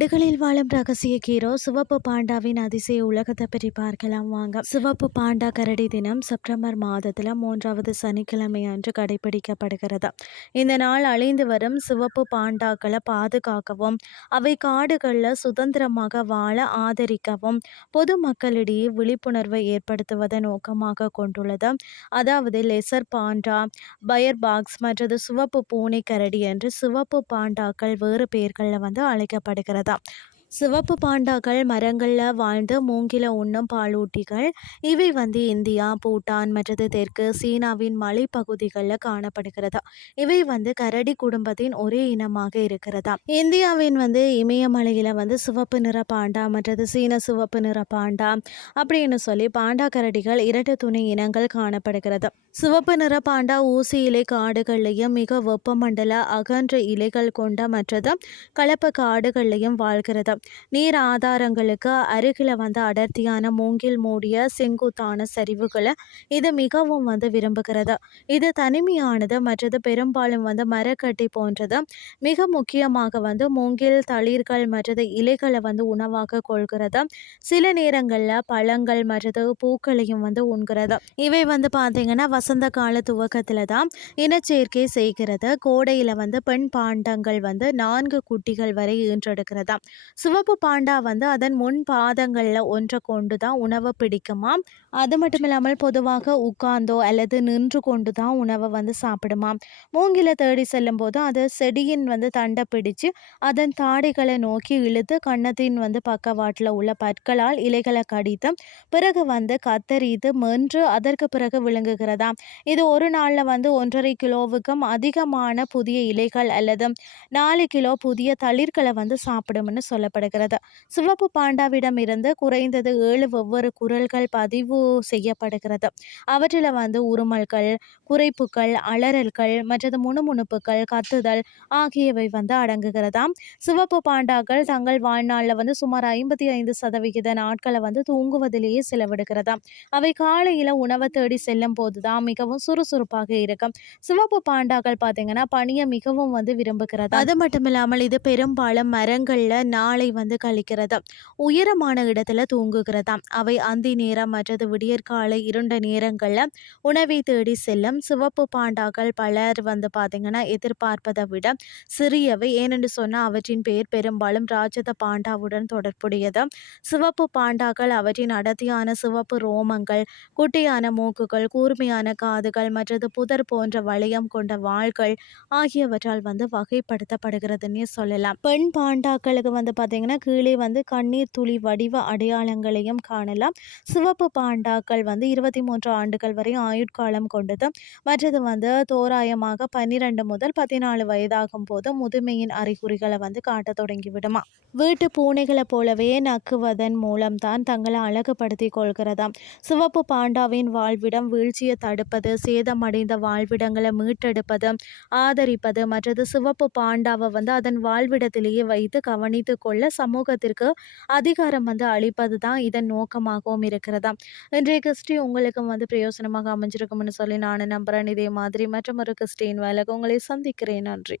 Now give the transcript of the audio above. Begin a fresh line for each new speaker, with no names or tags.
பெரும்பாலும் ரகசிய ஹீரோ சிவப்பு பாண்டாவின் அதிசய உலகத்தை பற்றி பார்க்கலாம் வாங்க. சிவப்பு பாண்டா கரடி தினம் செப்டம்பர் மாதத்தில் மூன்றாவது சனிக்கிழமை அன்று கடைபிடிக்கப்படுகிறது. இந்த நாள் அழிந்து வரும் சிவப்பு பாண்டாக்களை பாதுகாக்கவும் அவை காடுகளில் சுதந்திரமாக வாழ ஆதரிக்கவும் பொதுமக்களிடையே விழிப்புணர்வை ஏற்படுத்துவதை நோக்கமாக கொண்டுள்ளது. அதாவது லெசர் பாண்டா பயர் பாக்ஸ் மற்றது சிவப்பு பூனை கரடி என்று சிவப்பு பாண்டாக்கள் வேறு பெயர்களில் வந்து அழைக்கப்படுகிறது. 的。சிவப்பு பாண்டாக்கள் மரங்களில் வாழ்ந்து மூங்கில உண்ணும் பாலூட்டிகள். இவை வந்து இந்தியா பூட்டான் மற்றது தெற்கு சீனாவின் மலைப்பகுதிகளில் காணப்படுகிறதா. இவை வந்து கரடி குடும்பத்தின் ஒரே இனமாக இருக்கிறதா. இந்தியாவின் வந்து இமயமலையில் வந்து சிவப்பு நிற பாண்டா மற்றது சீன சிவப்பு நிற பாண்டா அப்படின்னு சொல்லி பாண்டா கரடிகள் இரண்டு துணை இனங்கள் காணப்படுகிறது. சிவப்பு நிற பாண்டா ஊசி இலை காடுகள்லையும் மிக வெப்பமண்டல அகன்ற இலைகள் கொண்ட மற்றது கலப்பு காடுகள்லையும் வாழ்கிறது. நீர் ஆதாரங்களுக்கு அருகில் வந்து அடர்த்தியான மூங்கில் மூடிய செங்குத்தான சரிவுகளை இது மிகவும் வந்து விரும்புகிறது. இது தனிமையானது மற்றது பெரும்பாலும் வந்து மரக்கட்டி போன்றது. மிக முக்கியமாக வந்து மூங்கில் தளிர்கள் மற்றது இலைகளை வந்து உணவாக கொள்கிறது. சில நேரங்களில் பழங்கள் மற்றது பூக்களையும் வந்து உண்கிறது. இவை வந்து பார்த்தீங்கன்னா வசந்த கால துவக்கத்தில் தான் இனச்சேர்க்கை செய்கிறது. கோடையில் வந்து பெண் பாண்டங்கள் வந்து நான்கு குட்டிகள் வரை ஈன்றெடுக்கிறதா. சிவப்பு பாண்டா வந்து அதன் முன் பாதங்களில் ஒன்றை கொண்டு தான் உணவை பிடிக்குமா? அது மட்டும் இல்லாமல் பொதுவாக உட்கார்ந்தோ அல்லது நின்று கொண்டு தான் உணவை வந்து சாப்பிடுமா? மூங்கில தேடி செல்லும் போது அது செடியின் வந்து தண்டை பிடிச்சு அதன் தாடைகளை நோக்கி இழுத்து கன்னத்தின் வந்து பக்கவாட்டில் உள்ள பற்களால் இலைகளை கடித்து பிறகு வந்து கத்தரித்து மென்று அதற்கு பிறகு விழுங்குகிறதா? இது ஒரு நாளில் வந்து ஒன்றரை கிலோவுக்கும் அதிகமான புதிய இலைகள் அல்லது நாலு கிலோ புதிய தளிர்களை வந்து சாப்பிடும்னு செய்யப்படுகிறது சிவப்பு பாண்டாவிடம் இருந்து குறைந்தது ஏழு ஒவ்வொரு குரல்கள் பதிவு செய்யப்படுகிறது. அவற்றில் வந்து உருமல்கள் குறைப்புகள் அலறல்கள் மற்றது முணுமுணுப்புகள் கத்துதல் ஆகியவை வந்து அடங்குகிறதாம் சிவப்பு பாண்டாக்கள் தங்கள் வாழ்நாளில் வந்து சுமார் ஐம்பத்தி ஐந்து சதவிகித நாட்களை வந்து தூங்குவதிலேயே செலவிடுகிறதாம் அவை காலையில் உணவை தேடி செல்லும் போது தான் மிகவும் சுறுசுறுப்பாக இருக்கும். சிவப்பு பாண்டாக்கள் பார்த்தீங்கன்னா பனியை மிகவும் வந்து விரும்புகிறது. அது மட்டும் இல்லாமல் இது பெரும்பாலும் மரங்களில் நாளை வந்து கழிக்கிறது. உயரமான இடத்துல தூங்குகிறதாம் அவை அந்தி நேரம் மற்றது விடியற்காலை இருண்ட நேரங்களில் உணவை தேடி செல்லும். சிவப்பு பாண்டாக்கள் பலர் வந்து பார்த்தீங்கன்னா எதிர்பார்ப்பதை விட சிறியவை. ஏனென்று சொன்னால் அவற்றின் பெயர் பெரும்பாலும் ராஜத பாண்டாவுடன் தொடர்புடையது. சிவப்பு பாண்டாக்கள் அவற்றின் அடர்த்தியான சிவப்பு ரோமங்கள் குட்டியான மூக்குகள் கூர்மையான காதுகள் மற்றது புதர் போன்ற வளையம் கொண்ட வாள்கள் ஆகியவற்றால் வந்து வகைப்படுத்தப்படுகிறதுன்னே சொல்லலாம். பெண் பாண்டாக்களுக்கு வந்து பார்த்தீங்கன்னா கீழே வந்து கண்ணீர் துளி வடிவ அடையாளங்களையும் காணலாம். சிவப்பு பாண்டாக்கள் வந்து இருபத்தி மூன்று ஆண்டுகள் வரையும் ஆயுட்காலம் கொண்டது. மற்றது வந்து தோராயமாக பன்னிரெண்டு முதல் பதினாலு வயதாகும் போது முதுமையின் அறிகுறிகளை வந்து காட்ட தொடங்கிவிடுமா? வீட்டு பூனைகளை போலவே நக்குவதன் மூலம்தான் தங்களை அழகுபடுத்திக் கொள்கிறதாம். சிவப்பு பாண்டாவின் வாழ்விடம் வீழ்ச்சியை தடுப்பது சேதமடைந்த வாழ்விடங்களை மீட்டெடுப்பது ஆதரிப்பது மற்றது சிவப்பு பாண்டாவை வந்து அதன் வாழ்விடத்திலேயே வைத்து கவனித்து கொள்ள சமூகத்திற்கு அதிகாரம் வந்து அளிப்பது தான் இதன் நோக்கமாகவும் இருக்கிறதா இன்றைய கிறிஸ்டி உங்களுக்கும் வந்து பிரயோசனமாக அமைஞ்சிருக்கும்னு சொல்லி நான் நம்புகிறேன் இதே மாதிரி மற்றும் ஒரு கிறிஸ்டின் வேலைக்கு உங்களை சந்திக்கிறேன். நன்றி.